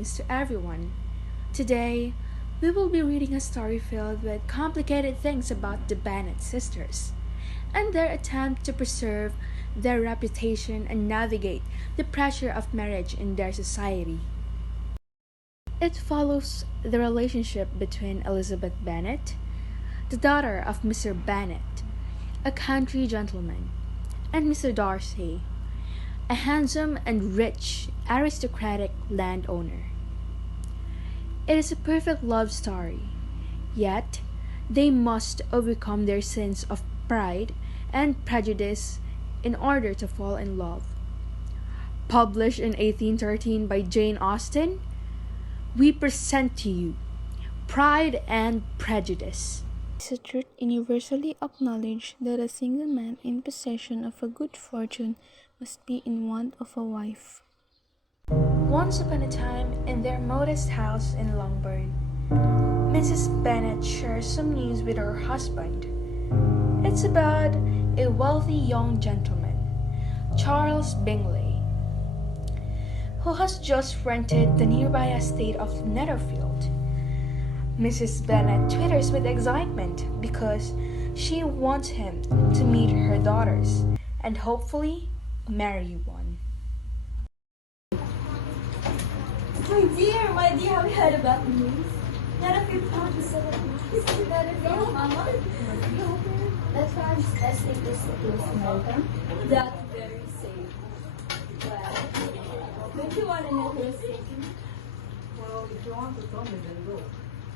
greetings to everyone. Today, we will be reading a story filled with complicated things about the Bennet sisters and their attempt to preserve their reputation and navigate the pressure of marriage in their society. It follows the relationship between Elizabeth Bennet, the daughter of Mr. Bennet, a country gentleman, and Mr. Darcy, a handsome and rich aristocratic landowner. It is a perfect love story, yet they must overcome their sins of pride and prejudice in order to fall in love. Published in 1813 by Jane Austen, we present to you Pride and Prejudice. It is a truth universally acknowledged that a single man in possession of a good fortune must be in want of a wife. Once upon a time, in their modest house in Longbourn, Mrs. Bennet shares some news with her husband. It's about a wealthy young gentleman, Charles Bingley, who has just rented the nearby estate of Netherfield. Mrs. Bennet twitters with excitement because she wants him to meet her daughters and hopefully marry one. My dear, have you heard about the news? None of your pound is so pleased. None of your mama. That's why I'm estate is supposed to America. That's very safe. Well, don't you want to know who is taken? Well, if you want to tell me, then go.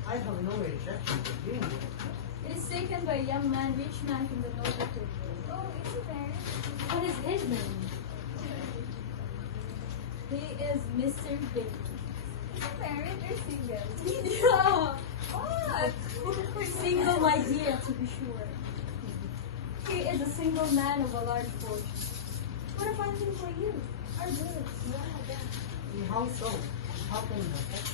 I have no objection to doing it. It is taken by a young man, rich man from the north of Turkey. Oh, is he married? What is his name? He is Mr. Bingley. Is he married or single? Yeah. What? Single, my dear, to be sure. He is a single man of a large fortune. What a fine thing for you. Our goods. And how so? How can you affect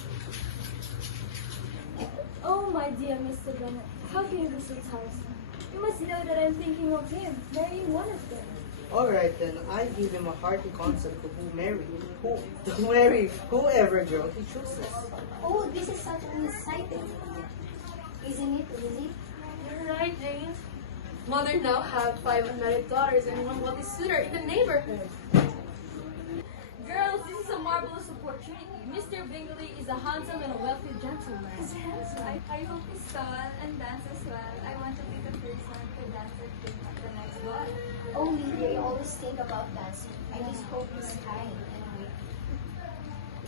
it? Oh, my dear Mr. Bennet, how can you be so tiresome? You must know that I'm thinking of him, marrying one of them. Alright then, I give him a hearty consent to marry whoever girl he chooses. Oh, this is such an exciting, isn't it, Lizzie? You're right, Jane. Mother now have 5 unmarried daughters and one wealthy suitor in the neighborhood. Girls, this is a marvelous opportunity. Mr. Bingley is a handsome and a wealthy gentleman. He's handsome. I hope he's tall and dance as well. I want to be the person to dance with him at the next ball. Oh, Lily, I always think about dancing. I just hope he's kind and witty.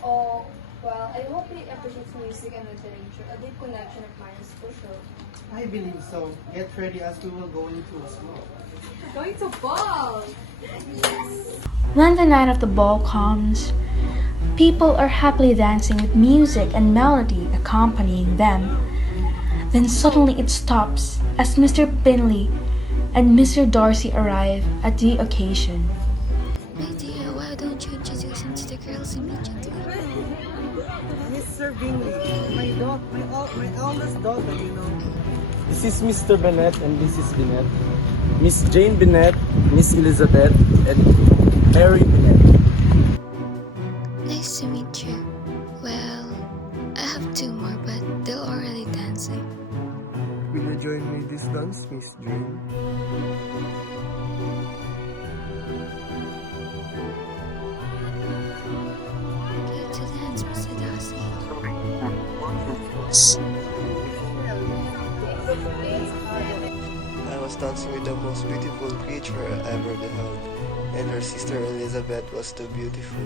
Oh, well, I hope he appreciates music and literature. A deep connection of mine is for sure. I believe so. Get ready as we will go into a smoke. Going to ball! When the night of the ball comes, people are happily dancing with music and melody accompanying them. Then suddenly it stops as Mr. Bingley and Mr. Darcy arrive at the occasion. My dear, why don't you introduce him to the girls immediately? Mr. Bingley, my eldest daughter, you know. This is Mr. Bennet and Mrs. Bennet, Miss Jane Bennet, Miss Elizabeth, and Mary Bennet. Nice to meet you. Well, I have 2 more, but they're already dancing. Will you join me this dance, Miss Jane? Okay, to dance, Mr. Darcy. I was dancing with the most beautiful creature I ever beheld, and her sister Elizabeth was too beautiful.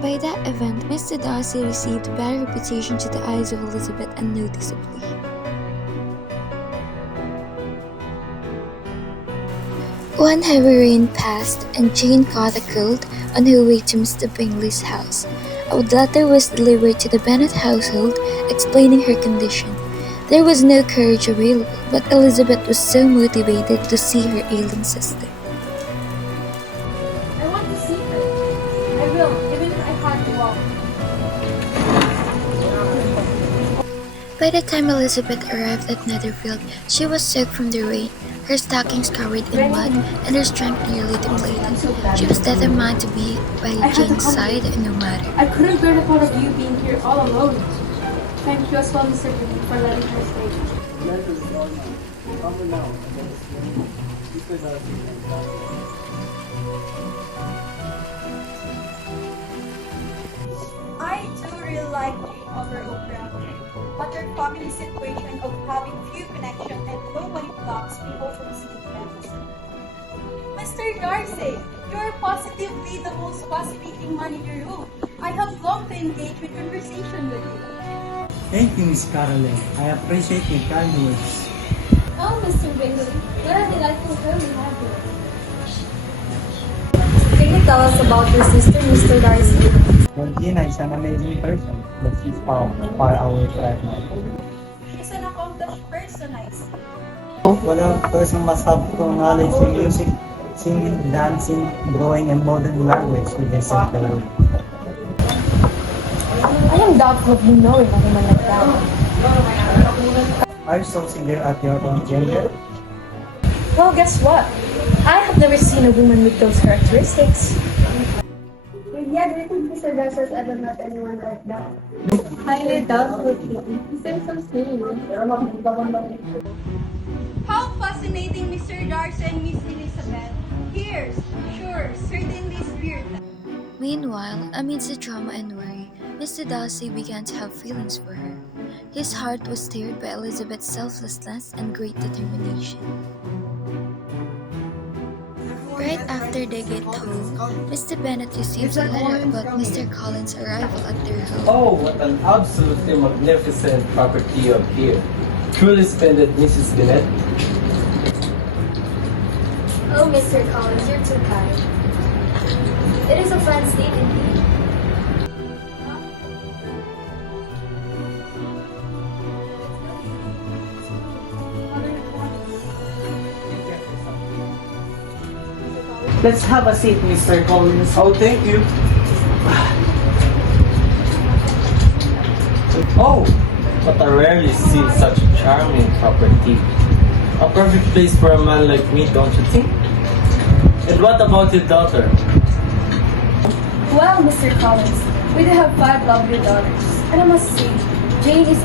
By that event, Mr. Darcy received bad reputation to the eyes of Elizabeth unnoticeably. One heavy rain passed, and Jane caught a cold on her way to Mr. Bingley's house. A letter was delivered to the Bennet household explaining her condition. There was no carriage available, but Elizabeth was so motivated to see her ailing sister. I want to see her. I will, even if I can't walk. By the time Elizabeth arrived at Netherfield, she was soaked from the rain, her stockings covered in mud, and her strength nearly depleted. She was determined to be by Jane's side no matter. I couldn't bear the thought of you being here all alone. Thank you as well, Mr. Bennet, for letting her stay. Let us all now. Come now. Mr. Darcy and Darcy. I do really like Jane over Oprah, but her family situation of having few connections and nobody blocks people from seeing friends. Mr. Darcy, you're positively the most fascinating man in your room. I have longed to engage with conversation with you. Thank you, Miss Caroline. I appreciate your kind words. Oh, Mr. Bingley, what a delightful girl you have here. Can you tell us about your sister, Mr. Darcy? Georgina is an amazing person, but she's far away right now. She's an accomplished person, I see. Well, a person must have strong knowledge in music, singing, dancing, drawing, and modern language with a simple. I am doubtful of you knowing a woman like that. Are you so severe at your own gender? Well, guess what? I have never seen a woman with those characteristics. Yeah, do you think Mr. Darcy has ever met anyone like that? Highly doubtful. He seems so sweet. How fascinating Mr. Darcy and Miss Elizabeth. Here's, sure, certainly spirited. Meanwhile, amidst the drama and worry, Mr. Darcy began to have feelings for her. His heart was stirred by Elizabeth's selflessness and great determination. Right after they get home, Mr. Bennet receives a letter about Mr. Collins' arrival at their home. Oh, what an absolutely magnificent property you have here. Truly splendid, Mrs. Bennet. Oh, Mr. Collins, you're too kind. It is a fine state indeed. Let's have a seat, Mr. Collins. Oh, thank you. Oh, but I rarely see such a charming property. A perfect place for a man like me, don't you think? And what about your daughter? Well, Mr. Collins, we do have 5 lovely daughters. And I must say, Jane is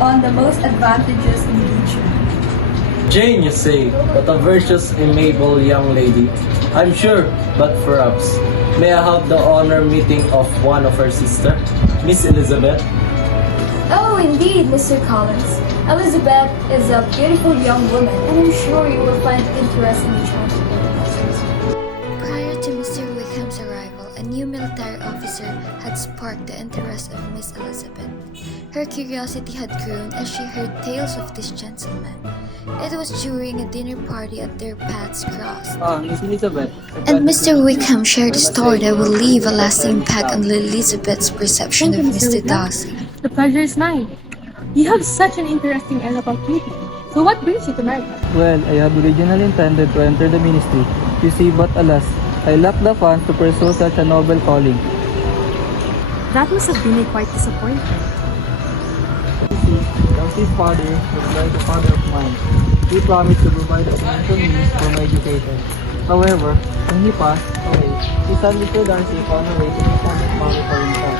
on the most advantageous engagement. Jane, you say, but a virtuous, amiable young lady. I'm sure, but perhaps, may I have the honor meeting of one of her sister, Miss Elizabeth? Oh, indeed, Mr. Collins. Elizabeth is a beautiful young woman, and I'm sure you will find interest in each other. Prior to Mr. Wickham's arrival, a new military officer had sparked the interest of Miss Elizabeth. Her curiosity had grown as she heard tales of this gentleman. It was during a dinner party at their paths crossed. Miss Elizabeth. And Mr. Wickham shared a story that will leave a lasting impact on Elizabeth's perception of Mr. Darcy. The pleasure is mine. You have such an interesting air about beauty. So what brings you to America? Well, I had originally intended to enter the ministry, you see, but alas, I lacked the funds to pursue such a noble calling. That must have been a quite disappointment. You see, Darcy's father was like a father of mine. He promised to provide the financial means for my education. However, when he passed away, his son Mr. Darcy found a way to make that money for himself.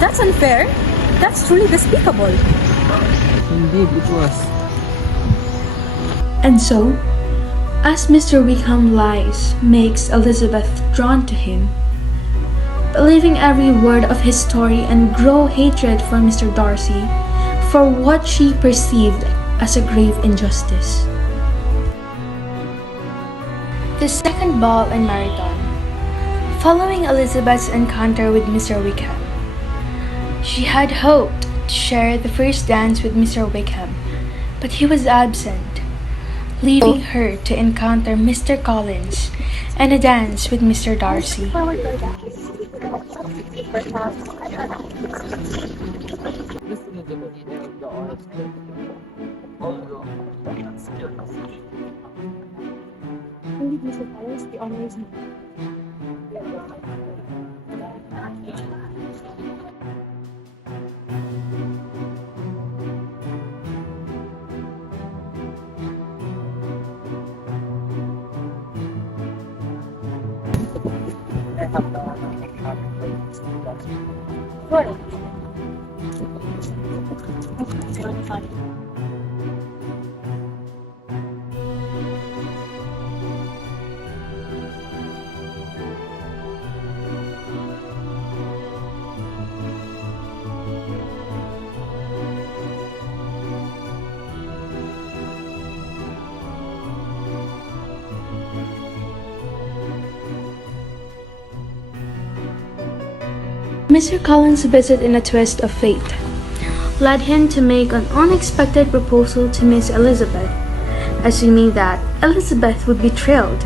That's unfair. That's truly despicable. Indeed, it was. And so, as Mr. Wickham lies makes Elizabeth drawn to him, believing every word of his story and grow hatred for Mr. Darcy for what she perceived as a grave injustice. The second ball in Marathon. Following Elizabeth's encounter with Mr. Wickham, she had hoped to share the first dance with Mr. Wickham, but he was absent, leaving her to encounter Mr. Collins and a dance with Mr. Darcy. Indeed, Mr. Collins, the honor is mine. Good. Mr. Collins' visit in a twist of fate led him to make an unexpected proposal to Miss Elizabeth, assuming that Elizabeth would be thrilled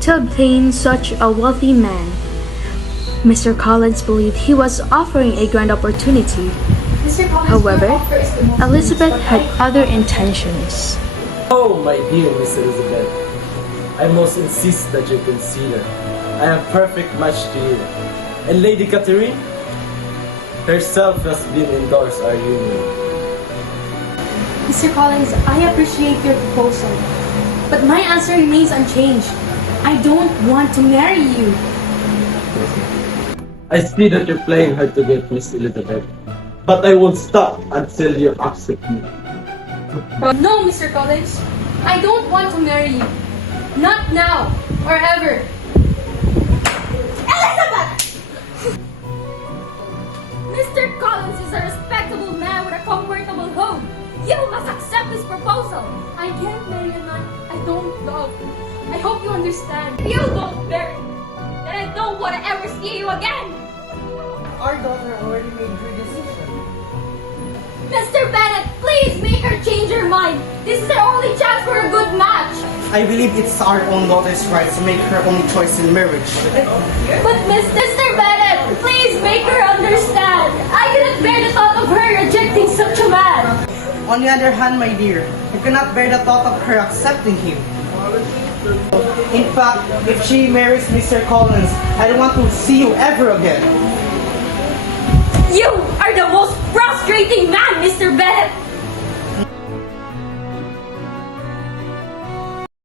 to obtain such a wealthy man. Mr. Collins believed he was offering a grand opportunity. However, Elizabeth had other intentions. Oh, my dear Miss Elizabeth, I most insist that you consider I am perfect match to you. And Lady Catherine herself has been endorsed our union. Mr. Collins, I appreciate your proposal, but my answer remains unchanged. I don't want to marry you. I see that you're playing hard to get, Miss Elizabeth, but I won't stop until you accept me. No, Mr. Collins, I don't want to marry you. Not now or ever. Elizabeth! Mr. Collins is a respectable man with a comfortable home. You must accept this proposal. I can't marry a man I don't love. I hope you understand. If you don't marry, then I don't want to ever see you again. Our daughter already made her decision. Mr. Bennet, please make her change her mind. This is her only chance for a good match. I believe it's our own daughter's right to make her own choice in marriage. But Mr. Bennet, please make her understand. I cannot bear the thought of her rejecting such a man. On the other hand, my dear, I cannot bear the thought of her accepting him. In fact, if she marries Mr. Collins, I don't want to see you ever again. You are the most frustrating man, Mr. Bennet.